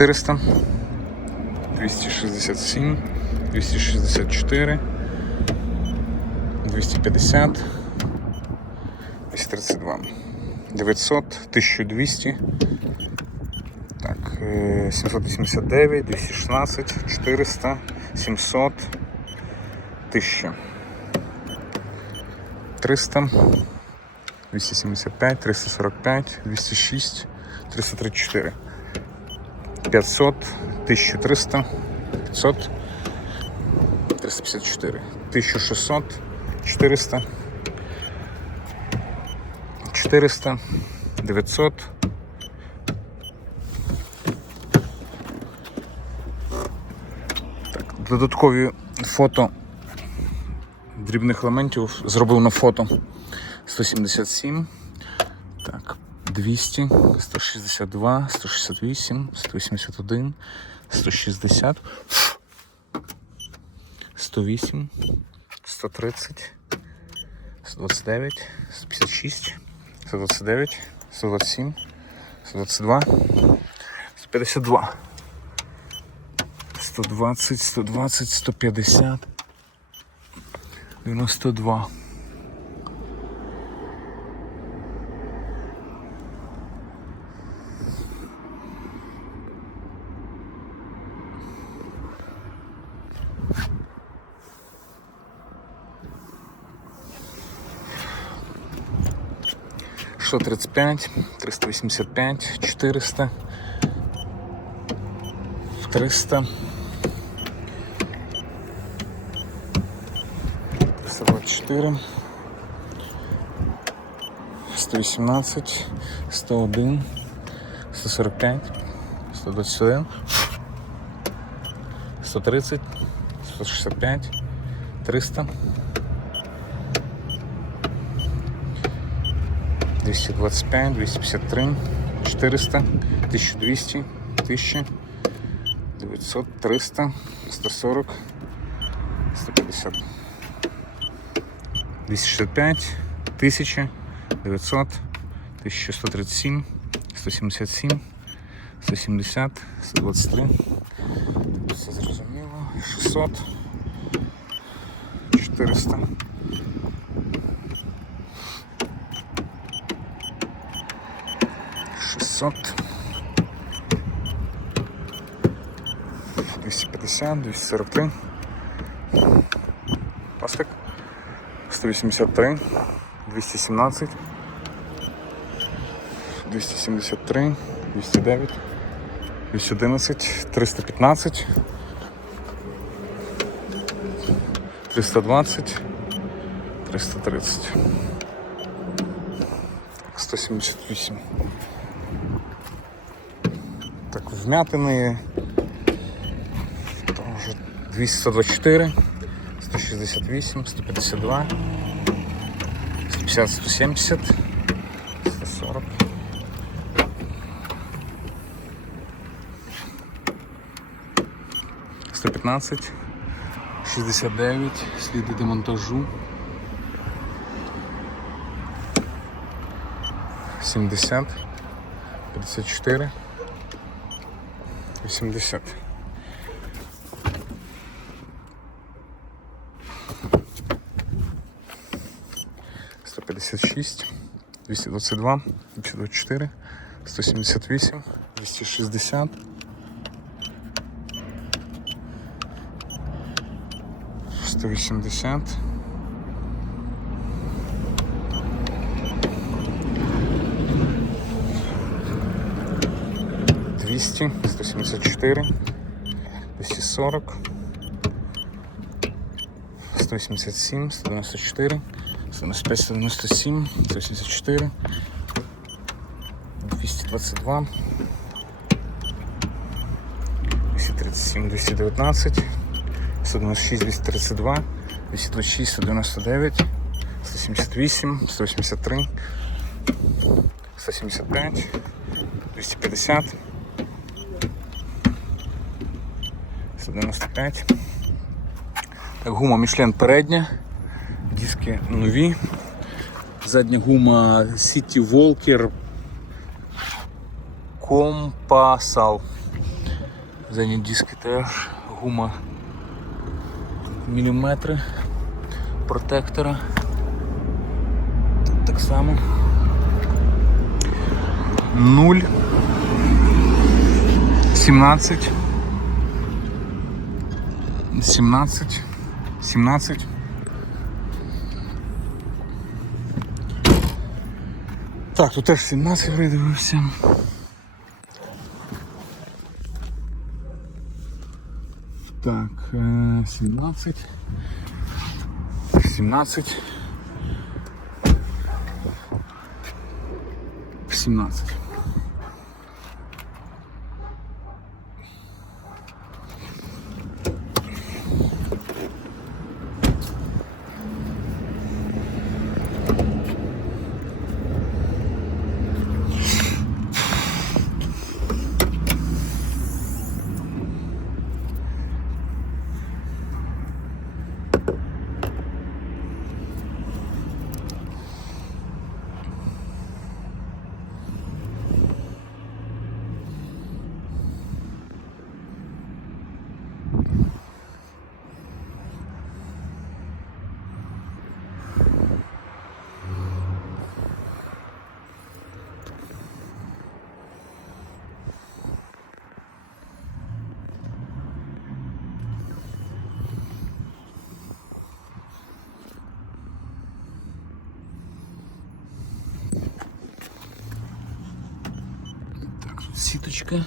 400, 267, 264, 250, 232, 900, 1200, так, е, 789, 216, 400, 700, 1000, 300, 275, 345, 206, 334, 500, 1300, 500, 354, 1600, 400, 400, 900, так, додаткові фото дрібних елементів зробив на фото 177, так, 200, 162, 168, 181, 160, 108, 130, 129, 156, 129, 127, 122, 152, 120, 120, 150, 92. Що 35, 385, 400, 300, 324, 118, 101, 145, 121, 130, 165, 300, 225, 253, 400, 1200, 1000, 900, 300, 140, 150, 265, 1000, 900, 1137, 177, 170, 123, все зрозуміло, 600, 400, 600, 250, 243, пластик, 183, 217, 273, 209, 211, 315, 320, 330, 178. Так, вмятини. Там вже 224, 168, 152, 150, 170, 140. Сто п'ятнадцять, шістдесят дев'ять, сліди демонтажу. Сімдесят, п'ятдесят чотири, вісімдесят. 156, 222, 224, 178, 260, 180, 200, 174, 240, 187, 194, 195, 197, 184, 222, 237, 219, 196, 232, 226, 199, 178, 183, 175, 250, 195. Так, гума Michelin передня, диски нові. Задня гума City Walker Compasal Задні диски теж, гума міліметри протектора. Тут так само. 0 17 17 17 Так, тут теж 17 видивився. Так, е, 17 17 17 сіточка.